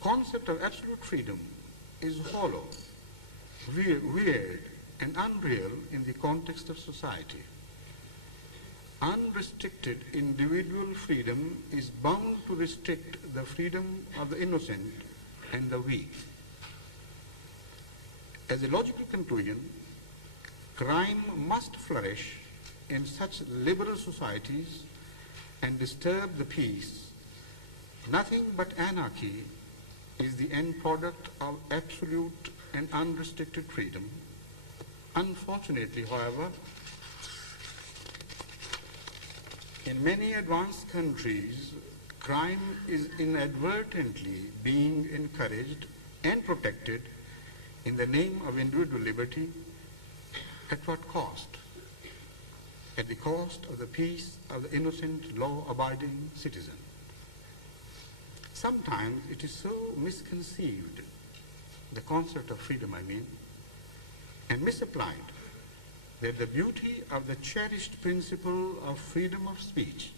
concept of absolute freedom is hollow, weird, and unreal in the context of society. Unrestricted individual freedom is bound to restrict the freedom of the innocent and the weak. As a logical conclusion, crime must flourish in such liberal societies and disturb the peace. Nothing but anarchy is the end product of absolute and unrestricted freedom. Unfortunately, however, in many advanced countries, crime is inadvertently being encouraged and protected in the name of individual liberty. At what cost? At the cost of the peace of the innocent, law-abiding citizen. Sometimes it is so misconceived, the concept of freedom I mean, and misapplied, that the beauty of the cherished principle of freedom of speech,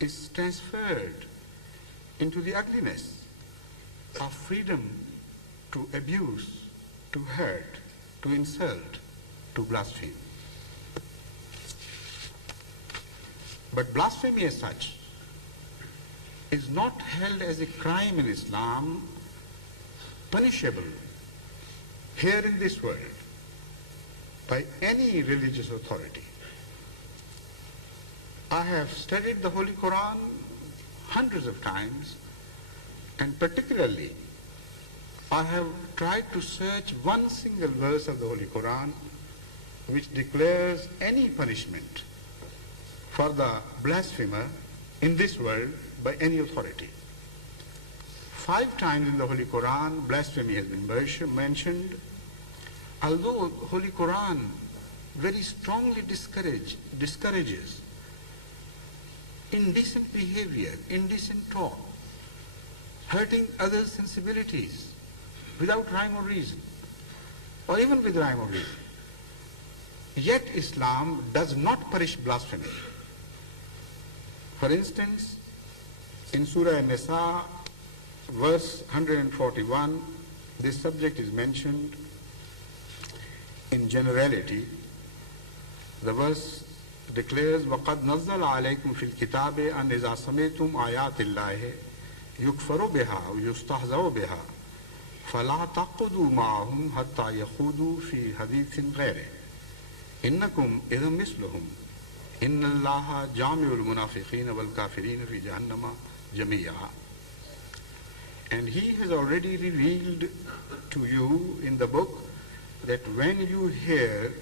is transferred into the ugliness of freedom to abuse, to hurt, to insult, to blaspheme. But blasphemy as such is not held as a crime in Islam, punishable here in this world by any religious authority. I have studied the Holy Quran hundreds of times, and particularly I have tried to search one single verse of the Holy Quran which declares any punishment for the blasphemer in this world by any authority. 5 times in the Holy Quran blasphemy has been mentioned, although Holy Quran very strongly discourages indecent behavior, indecent talk, hurting others' sensibilities without rhyme or reason, or even with rhyme or reason. Yet Islam does not punish blasphemy. For instance, in Surah An-Nisa, verse 141, this subject is mentioned in generality. The verse declares, وَقَدْ نَزَّلَ عَلَيْكُمْ فِي الْكِتَابِ أَنْ إِذَا سَمِعْتُمْ آيَاتِ اللَّهِ يُكْفَرُ بِهَا وَيُسْتَهْزَأُ بِهَا فَلَا تَقْعُدُوا مَعَهُمْ حَتَّى يَخُوضُوا فِي حَدِيثٍ غَيْرِهِ إِنَّكُمْ إِذًا مِثْلُهُمْ إِنَّ اللَّهَ جَامِعُ الْمُنَافِقِينَ وَالْكَافِرِينَ فِي جَهَنَّمَ جَمِيعًا. And he has already revealed to you in the book that when you hear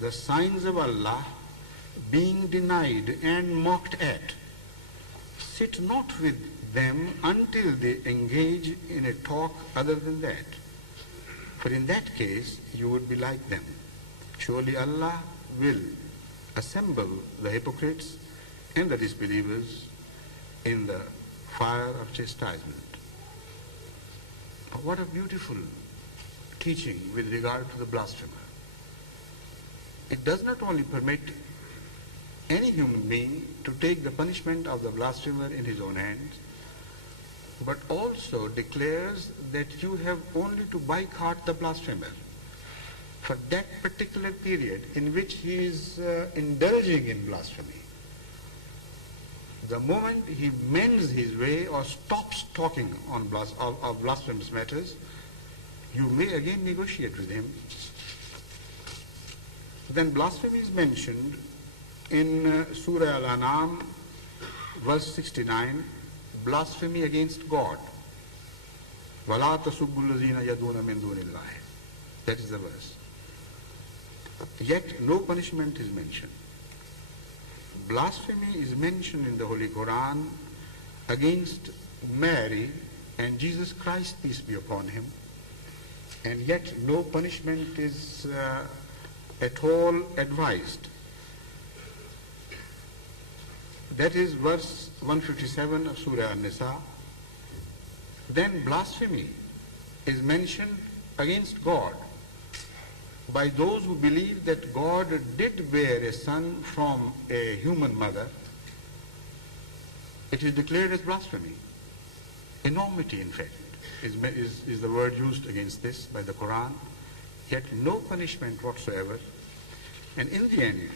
the signs of Allah being denied and mocked at, sit not with them until they engage in a talk other than that. For in that case, you would be like them. Surely Allah will assemble the hypocrites and the disbelievers in the fire of chastisement. What a beautiful teaching with regard to the blasphemer. It does not only permit any human being to take the punishment of the blasphemer in his own hands, but also declares that you have only to boycott the blasphemer for that particular period in which he is indulging in blasphemy. The moment he mends his way or stops talking on blasphemous matters, you may again negotiate with him. Then blasphemy is mentioned in Surah Al-An'am, verse 69, blasphemy against God. وَلَا تَسُبُّ الَّذِينَ يَدُونَ مِن دُونِ اللَّهِ. That is the verse. Yet no punishment is mentioned. Blasphemy is mentioned in the Holy Quran against Mary and Jesus Christ, peace be upon him, and yet no punishment is at all advised. That is verse 157 of Surah An-Nisa. Then blasphemy is mentioned against God by those who believe that God did bear a son from a human mother, it is declared as blasphemy. Enormity, in fact, is the word used against this by the Quran, yet no punishment whatsoever. And in the end,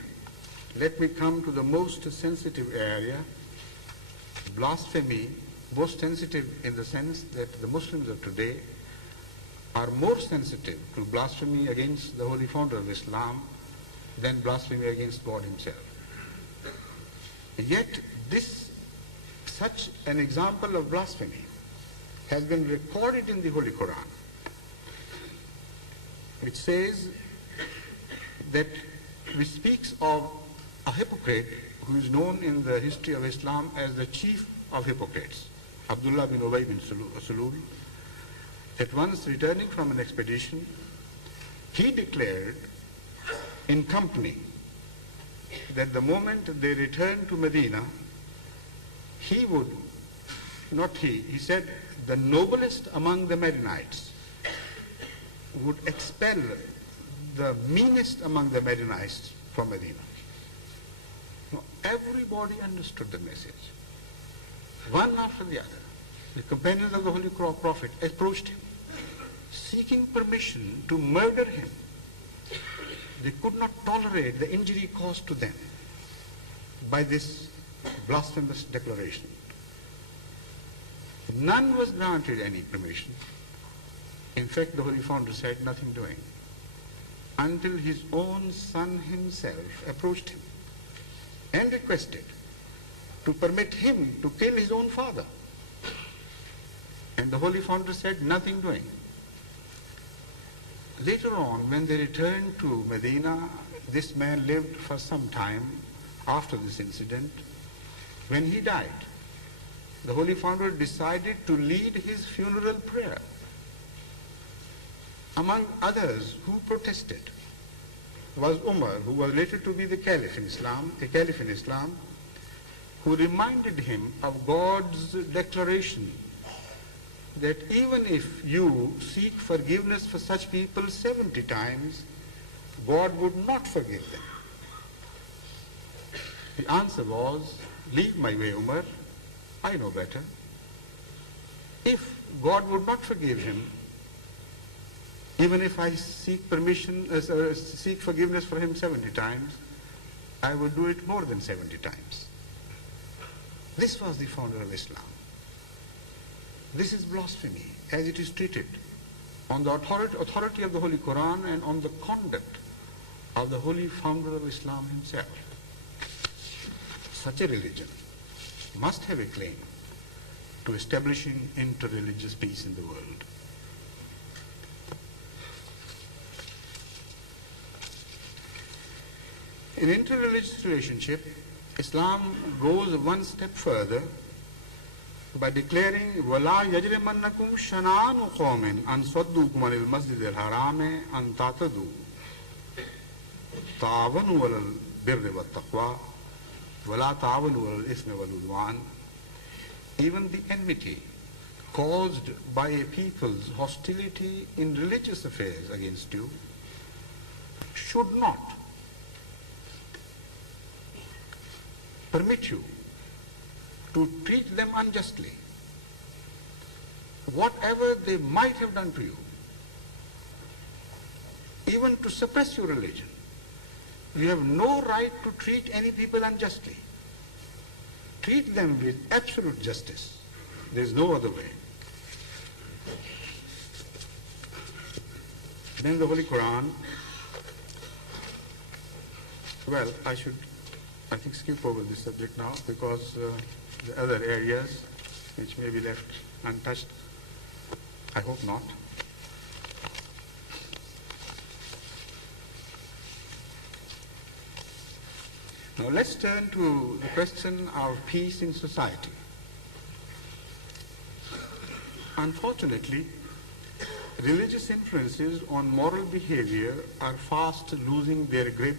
let me come to the most sensitive area, blasphemy, most sensitive in the sense that the Muslims of today are more sensitive to blasphemy against the Holy Founder of Islam than blasphemy against God Himself. Yet such an example of blasphemy has been recorded in the Holy Quran, which says that, which speaks of a hypocrite who is known in the history of Islam as the chief of hypocrites, Abdullah bin Ubay bin Salul, that once returning from an expedition, he declared in company that the moment they returned to Medina, he would, not he said, the noblest among the Medinites would expel the meanest among the Medinites from Medina. Now, everybody understood the message. One after the other, the companions of the Holy Prophet approached him, seeking permission to murder him. They could not tolerate the injury caused to them by this blasphemous declaration. None was granted any permission. In fact, the Holy Founder said, nothing doing, until his own son himself approached him and requested to permit him to kill his own father. And the Holy Founder said, nothing doing. Later on, when they returned to Medina, this man lived for some time after this incident. When he died, the Holy Founder decided to lead his funeral prayer. Among others who protested was Umar, who was later to be the caliph in Islam, who reminded him of God's declaration that even if you seek forgiveness for such people 70 times, God would not forgive them. The answer was, leave my way, Umar, I know better. If God would not forgive him, even if I seek forgiveness for him 70 times, I would do it more than 70 times. This was the founder of Islam. This is blasphemy as it is treated on the authority of the Holy Quran and on the conduct of the Holy Founder of Islam himself. Such a religion must have a claim to establishing interreligious peace in the world. In interreligious relationship, Islam goes one step further by declaring, وَلَا يَجْرِمَنَّكُمْ شَنَآنُ قَوْمٍ أَنْ صَدُّوكُمْ عَنِ الْمَسْجِدِ الْحَرَامِ أَنْ تَعْتَدُوا تَعَاوَنُوا عَلَى الْبِرِّ وَالتَّقْوَى وَلَا تَعَاوَنُوا عَلَى الْإِثْمِ وَالْعُدْوَانِ. Even the enmity caused by a people's hostility in religious affairs against you should not permit you to treat them unjustly. Whatever they might have done to you, even to suppress your religion, you have no right to treat any people unjustly. Treat them with absolute justice. There is no other way. Then the Holy Quran, well, I think skip over this subject now, because the other areas which may be left untouched, I hope not. Now let's turn to the question of peace in society. Unfortunately, religious influences on moral behavior are fast losing their grip